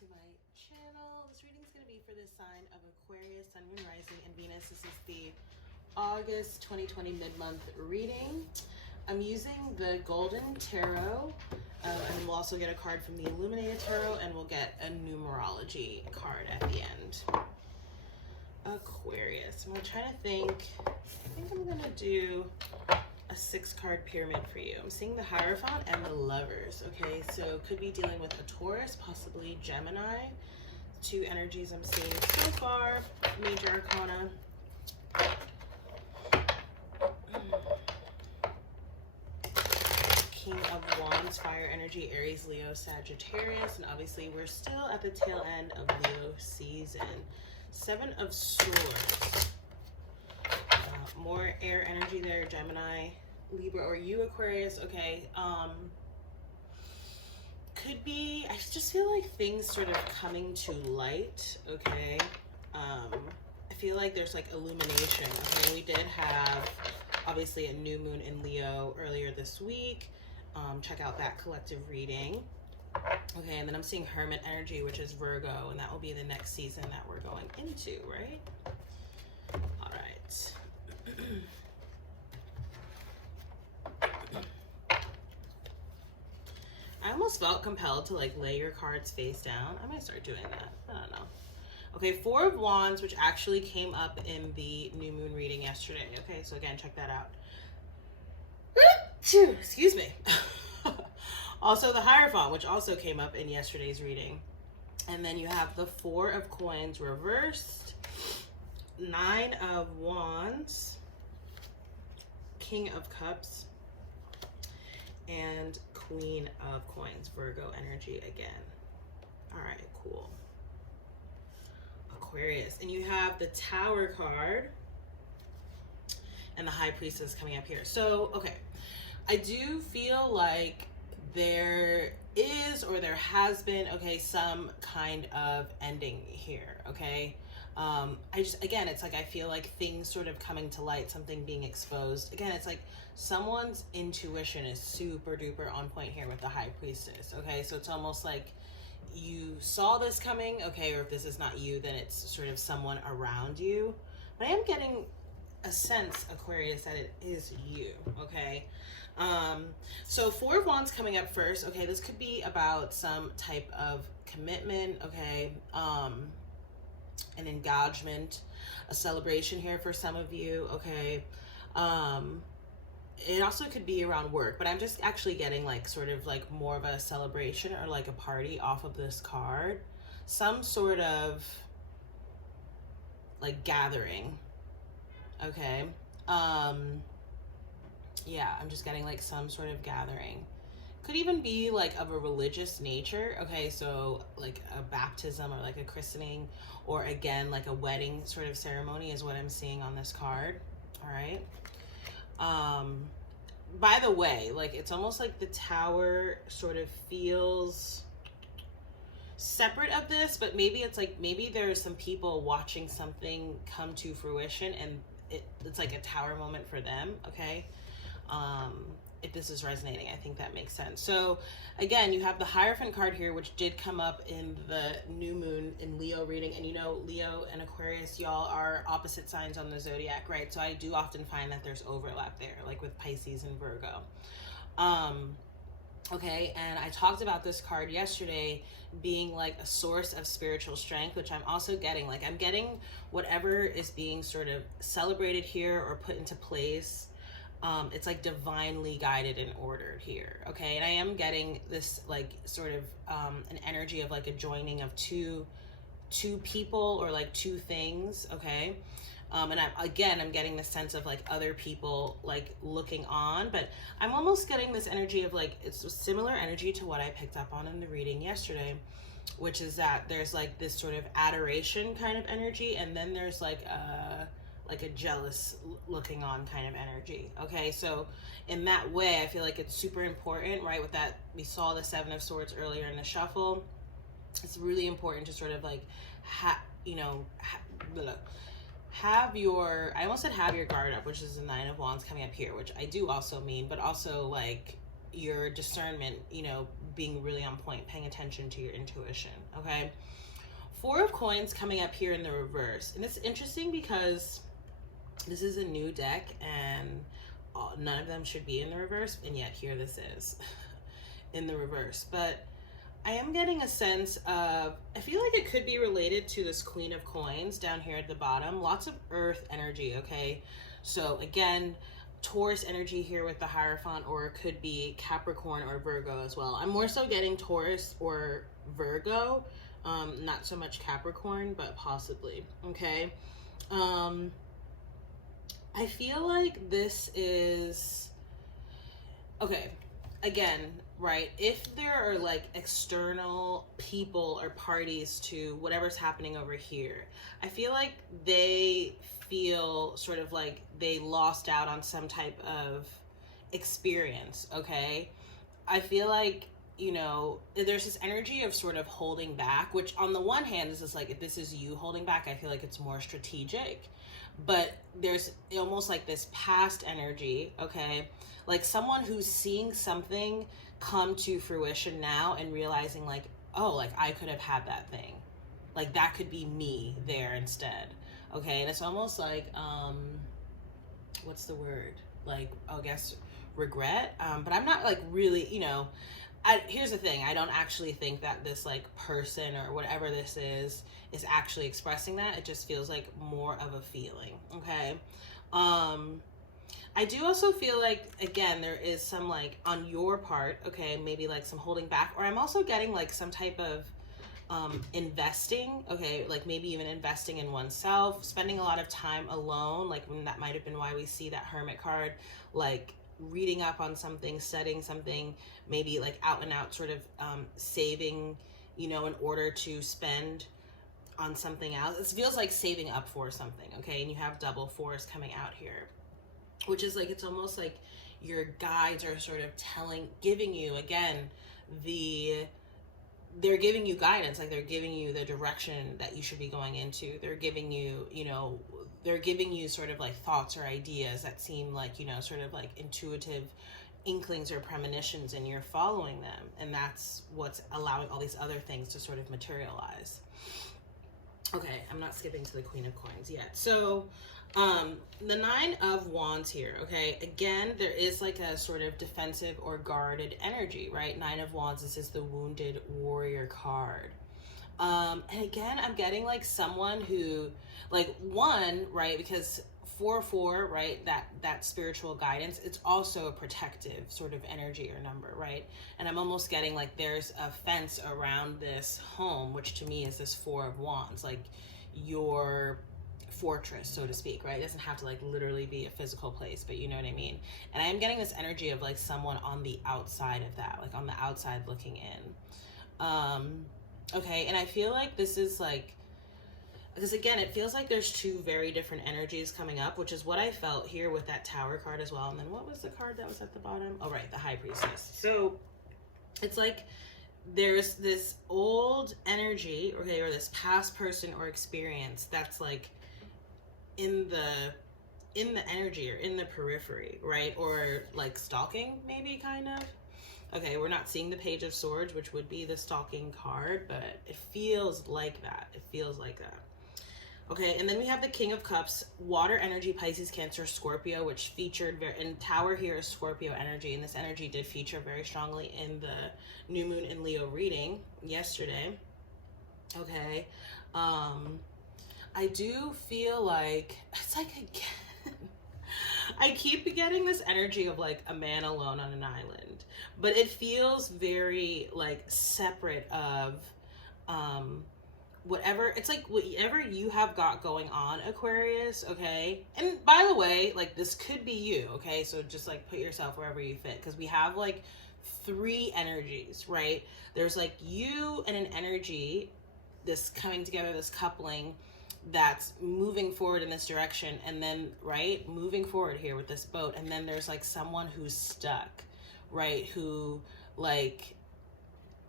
to my channel. This reading is going to be for the sign of Aquarius, Sun, Moon, Rising, and Venus. This is the August 2020 mid-month reading. I'm using the Golden Tarot, and we'll also get a card from the Illuminated Tarot, and we'll get a Numerology card at the end. Aquarius. I'm trying to think. I think I'm going to do a 6-card pyramid for you. I'm seeing the Hierophant and the Lovers. Okay, so could be dealing with a Taurus, possibly Gemini. 2 energies I'm seeing so far. Major Arcana. King of Wands, fire energy, Aries, Leo, Sagittarius, and obviously we're still at the tail end of Leo season. 7 of Swords. More air energy there, Gemini, Libra, or you, Aquarius. Okay, could be, I just feel like things sort of coming to light. Okay, I feel like there's like illumination. Okay, we did have obviously a new moon in Leo earlier this week. Check out that collective reading. Okay, and then I'm seeing Hermit energy, which is Virgo, and that will be the next season that we're going into, right? All right. I almost felt compelled to like lay your cards face down. I might start doing that. I don't know. Okay, 4 of Wands, which actually came up in the new moon reading yesterday. Okay, so again, check that out. Excuse me. Also the Hierophant, which also came up in yesterday's reading. And then you have the 4 of Coins reversed, 9 of Wands, King of Cups, and Queen of Coins, Virgo energy again. All right, cool. Aquarius, and you have the Tower card and the High Priestess coming up here. So, okay, I do feel like there is, or there has been, okay, some kind of ending here, okay? Again, it's like I feel like things sort of coming to light, something being exposed. Again, it's like someone's intuition is super duper on point here with the High Priestess, okay? So it's almost like you saw this coming, okay, or if this is not you, then it's sort of someone around you. But I am getting a sense, Aquarius, that it is you, okay? So 4 of Wands coming up first, okay, this could be about some type of commitment, okay, an engagement, a celebration here for some of you, okay. It also could be around work, but I'm just actually getting like sort of like more of a celebration or like a party off of this card. Some sort of like gathering, okay. Yeah, I'm just getting like some sort of gathering. Could even be like of a religious nature, okay, so like a baptism or like a christening, or again like a wedding sort of ceremony is what I'm seeing on this card. All right. By the way, like it's almost like the Tower sort of feels separate of this, but maybe it's like maybe there's some people watching something come to fruition and it's like a Tower moment for them, okay? If this is resonating, I think that makes sense. So again, you have the Hierophant card here, which did come up in the new moon in Leo reading. And you know, Leo and Aquarius, y'all are opposite signs on the zodiac, right? So I do often find that there's overlap there, like with Pisces and Virgo. Okay, and I talked about this card yesterday being like a source of spiritual strength, which I'm also getting. Like I'm getting whatever is being sort of celebrated here or put into place. It's like divinely guided and ordered here, okay? And I am getting this like sort of an energy of like a joining of two people or like 2 things, okay? And I'm getting the sense of like other people like looking on, but I'm almost getting this energy of like, it's a similar energy to what I picked up on in the reading yesterday, which is that there's like this sort of adoration kind of energy, and then there's like a jealous looking on kind of energy, okay? So in that way, I feel like it's super important, right? With that, we saw the 7 of Swords earlier in the shuffle. It's really important to sort of like, have your, I almost said have your guard up, which is the 9 of Wands coming up here, which I do also mean, but also like your discernment, being really on point, paying attention to your intuition, okay? Four of Coins coming up here in the reverse. And it's interesting because this is a new deck and none of them should be in the reverse, and yet here this is in the reverse. But I am getting a sense of, I feel like it could be related to this Queen of Coins down here at the bottom. Lots of earth energy, okay? So again, Taurus energy here with the Hierophant, or it could be Capricorn or Virgo as well. I'm more so getting Taurus or Virgo, not so much Capricorn, but possibly, okay? I feel like this is, okay, again, right, if there are like external people or parties to whatever's happening over here, I feel like they feel sort of like they lost out on some type of experience, okay? I feel like, you know, there's this energy of sort of holding back, which on the one hand is just like, if this is you holding back, I feel like it's more strategic. But there's almost like this past energy, okay? Like someone who's seeing something come to fruition now and realizing like, oh, like I could have had that thing. Like that could be me there instead. Okay, and it's almost like, what's the word? Like, I guess regret. But I'm not like really, you know, here's the thing. I don't actually think that this like person or whatever this is actually expressing that. It just feels like more of a feeling, okay? I do also feel like, again, there is some like on your part, okay, maybe like some holding back, or I'm also getting like some type of investing, okay, like maybe even investing in oneself, spending a lot of time alone, like that might have been why we see that Hermit card, like reading up on something, studying something, maybe like out and out sort of saving, you know, in order to spend on something else. It feels like saving up for something, okay? And you have double fours coming out here, which is like, it's almost like your guides are sort of giving you, again, they're giving you guidance, like they're giving you the direction that you should be going into. They're giving you, you know, they're giving you sort of like thoughts or ideas that seem like, you know, sort of like intuitive inklings or premonitions, and you're following them. And that's what's allowing all these other things to sort of materialize. Okay, I'm not skipping to the Queen of Coins yet. So the Nine of Wands here, okay, again, there is like a sort of defensive or guarded energy, right? Nine of Wands, this is the Wounded Warrior card. And again, I'm getting like someone who, like, one, right, because 4-4, right, that spiritual guidance, it's also a protective sort of energy or number, right? And I'm almost getting like there's a fence around this home, which to me is this Four of Wands, like your fortress, so to speak, right? It doesn't have to like literally be a physical place, but you know what I mean? And I am getting this energy of like someone on the outside of that, like on the outside looking in. Okay, and I feel like this is like, because again, it feels like there's two very different energies coming up, which is what I felt here with that Tower card as well. And then what was the card that was at the bottom? Oh, right, the High Priestess. So it's like there's this old energy, okay, or this past person or experience that's like in the energy or in the periphery, right? Or like stalking, maybe, kind of. Okay, we're not seeing the Page of Swords, which would be the stalking card, but it feels like that. It feels like that. Okay, and then we have the King of Cups, water energy, Pisces, Cancer, Scorpio, which featured and Tower here is Scorpio energy, and this energy did feature very strongly in the New Moon in Leo reading yesterday. Okay, I do feel like, it's like, again, I keep getting this energy of like a man alone on an island, but it feels very like separate of whatever, it's like whatever you have got going on, Aquarius, okay? And by the way, like this could be you, okay? So just like put yourself wherever you fit, because we have like three energies, right? There's like you and an energy, this coming together, this coupling that's moving forward in this direction, and then, right, moving forward here with this boat, and then there's like someone who's stuck, right, who like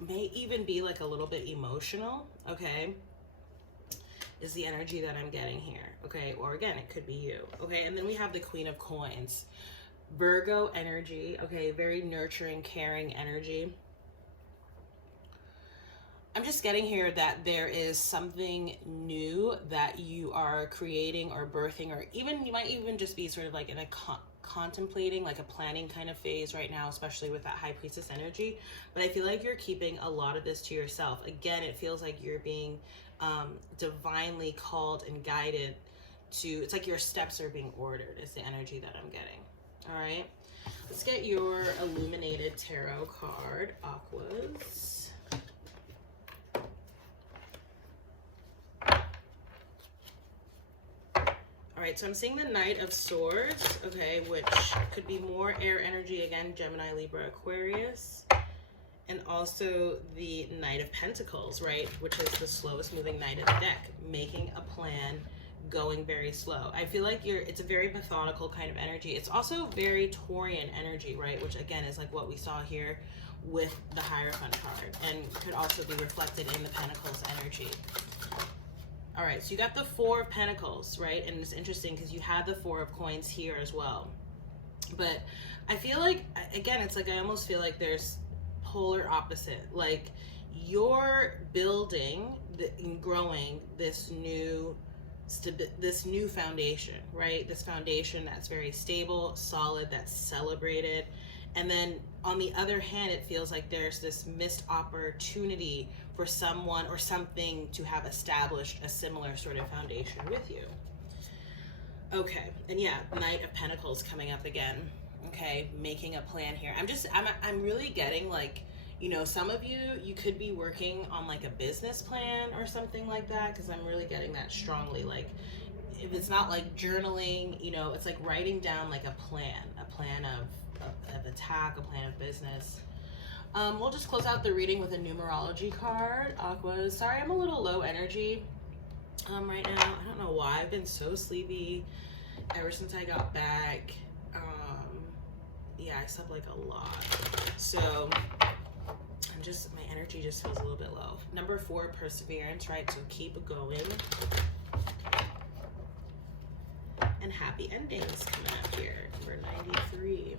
may even be like a little bit emotional, okay, is the energy that I'm getting here, okay? Or again, it could be you, okay? And then we have the Queen of Coins, Virgo energy, okay, very nurturing, caring energy. I'm just getting here that there is something new that you are creating or birthing, or even you might even just be sort of like in a contemplating, like a planning kind of phase right now, especially with that high priestess energy. But I feel like you're keeping a lot of this to yourself. Again, it feels like you're being divinely called and guided to, it's like your steps are being ordered is the energy that I'm getting. All right, let's get your Illuminated tarot card, Aquas. All right, so I'm seeing the Knight of Swords, okay, which could be more air energy, again, Gemini, Libra, Aquarius. And also the Knight of Pentacles, right, which is the slowest moving knight of the deck, making a plan, going very slow. I feel like it's a very methodical kind of energy. It's also very Taurian energy, right, which again is like what we saw here with the Hierophant card, and could also be reflected in the Pentacles energy. All right, so you got the Four of Pentacles, right? And it's interesting because you had the Four of Coins here as well. But I feel like, again, it's like I almost feel like there's polar opposite. Like you're building and growing this new foundation, right? This foundation that's very stable, solid, that's celebrated. And then on the other hand, it feels like there's this missed opportunity for someone or something to have established a similar sort of foundation with you. Okay, and yeah, Knight of Pentacles coming up again. Okay, making a plan here. I'm really getting like, you know, some of you could be working on like a business plan or something like that, because I'm really getting that strongly. Like if it's not like journaling, you know, it's like writing down like a plan of attack, a plan of business. We'll just close out the reading with a numerology card, Aquas. Sorry, I'm a little low energy right now. I don't know why. I've been so sleepy ever since I got back. Yeah, I slept like a lot. So my energy just feels a little bit low. Number 4, perseverance, right? So keep going. And happy endings coming up here. Number 93.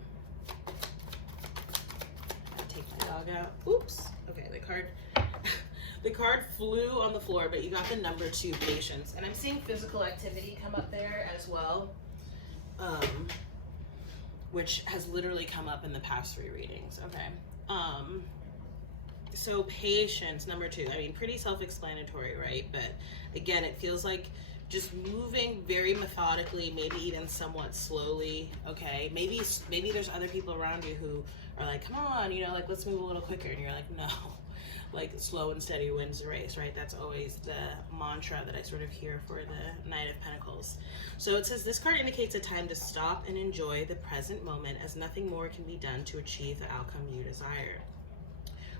Take my dog out. Oops. Okay, the card flew on the floor, but you got the number 2, patience. And I'm seeing physical activity come up there as well, which has literally come up in the past 3 readings. Okay. So patience, number 2. I mean, pretty self-explanatory, right? But again, it feels like just moving very methodically, maybe even somewhat slowly. Okay, maybe there's other people around you who are like, come on, you know, like let's move a little quicker, and you're like, no, like slow and steady wins the race, right? That's always the mantra that I sort of hear for the Knight of Pentacles. So it says this card indicates a time to stop and enjoy the present moment, as nothing more can be done to achieve the outcome you desire.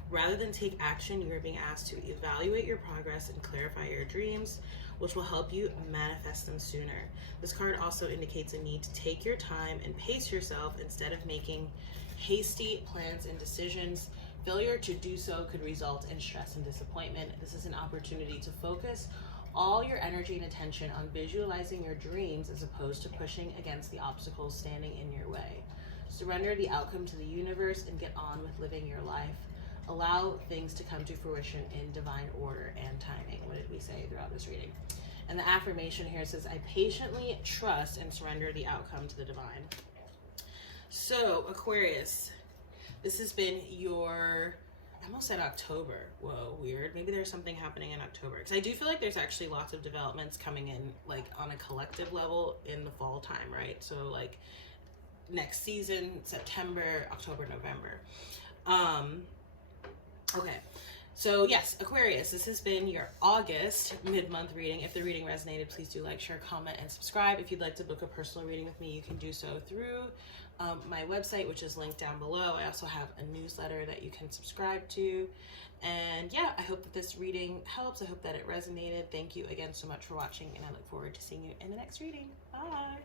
Rather than take action, you are being asked to evaluate your progress and clarify your dreams, which will help you manifest them sooner. This card also indicates a need to take your time and pace yourself instead of making hasty plans and decisions. Failure to do so could result in stress and disappointment. This is an opportunity to focus all your energy and attention on visualizing your dreams as opposed to pushing against the obstacles standing in your way. Surrender the outcome to the universe and get on with living your life. Allow things to come to fruition in divine order and timing. What did we say throughout this reading? And the affirmation here says, I patiently trust and surrender the outcome to the divine. So, Aquarius, this has been your, I almost said October. Whoa, weird. Maybe there's something happening in October. Because I do feel like there's actually lots of developments coming in, like on a collective level in the fall time, right? So like next season, September, October, November. Okay, so yes, Aquarius, this has been your August mid-month reading. If the reading resonated, please do like, share, comment, and subscribe. If you'd like to book a personal reading with me, you can do so through my website, which is linked down below. I also have a newsletter that you can subscribe to. And yeah, I hope that this reading helps. I hope that it resonated. Thank you again so much for watching, and I look forward to seeing you in the next reading. Bye!